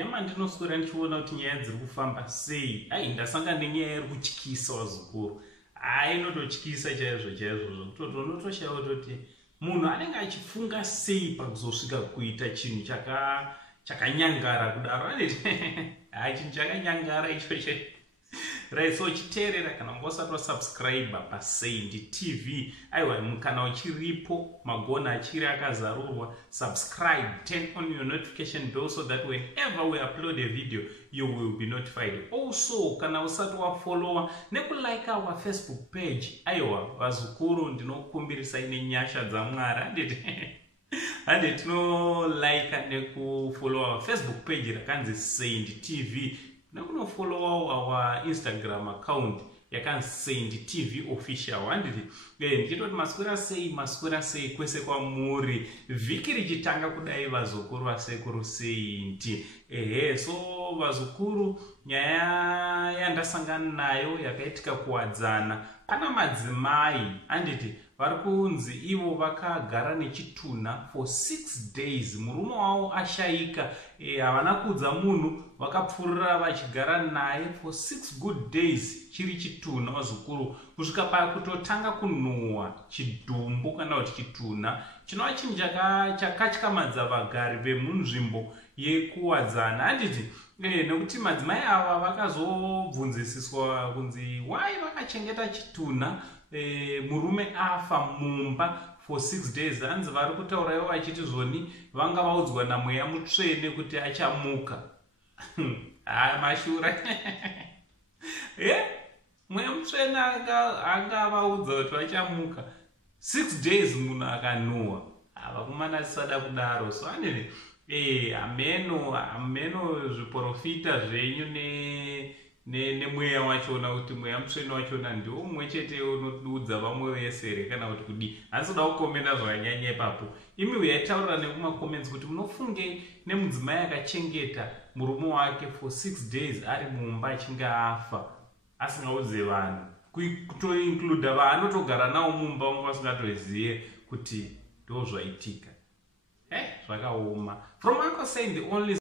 ndema ndinoswera ndichiona kuti nyaya dziri kufamba sei. Ndasanga nenyaya iri kutyisa wazukuru. Inototyisa chaizvo chaizvo kuti unotoshayiwa kuti munhu anenge achifunga sei pakuzosvika kuita chinhu chakanyangara kudaro. Chinhu chakanyangara ichocho. Right, so chiteerera kana ngosati wasubscribe paSaint TV. Kana uchiripo magona achiri akazarurwa, subscribe, turn on your notification bell so that whenever we upload a video you will be notified. Also kana usati wafollowa nekulike our Facebook page. Vazukuru ndinokumbirisa ine nyasha dzaMwari. Hande like nekufollow our Facebook page rakanzi Saint TV. Follow our Instagram account yakanzi Saint TV official. Nditoti maswera sei kwese kwamuri vhiki richitanga kudai vazukuru vasekuru Saint. So vazukuru nyaya yandasangana nayo yakaitika kuwadzana. Pana madzimai anditi vari kunzi ivo vakagara nechitunha for 6 days. Murume wavo ashayika, havana kudza munhu, vakapfurira vachigara naye for 6 good days chiri chitunha wazukuru, kusvika pakutotanga kunhuhwa chidhumbu kana kuti chitunha chinova chinhu chakatyamadza vagari vemunzvimbo yekuwadzana. Handiti nekuti madzimai ava vakazobvunzisiswa kunzi why vakachengeta chitunha murume afa mumba for 6 days. Hanzi vari kutaurayo vachiti zvoni vanga vaudzwa namweya mutsvene kuti achamuka. Mashura. Mweya mutsvene anga vaudza kuti vachamuka 6 days munhu akanhuhwa. Vakomana tisada kudaro. So ameno zviprofita zvenyu nemweya wachona kuti mweya mutsvene wachona ndiwo mumwe chete unoudza vamwe vese here kana kuti kudi. Handisida kukomenda zvakanyanya ipapo. Imi uyaitaurira nekumacomments kuti munofunge nemudzimai akachengeta murume wake for 6 days ari mumba achinge afa asingaudze vanhu, kutoincluda vaanotogara nawo mumba vanga vasingatozive kuti ndo zvaitika. Zvakaoma. From Uncle Saint, the only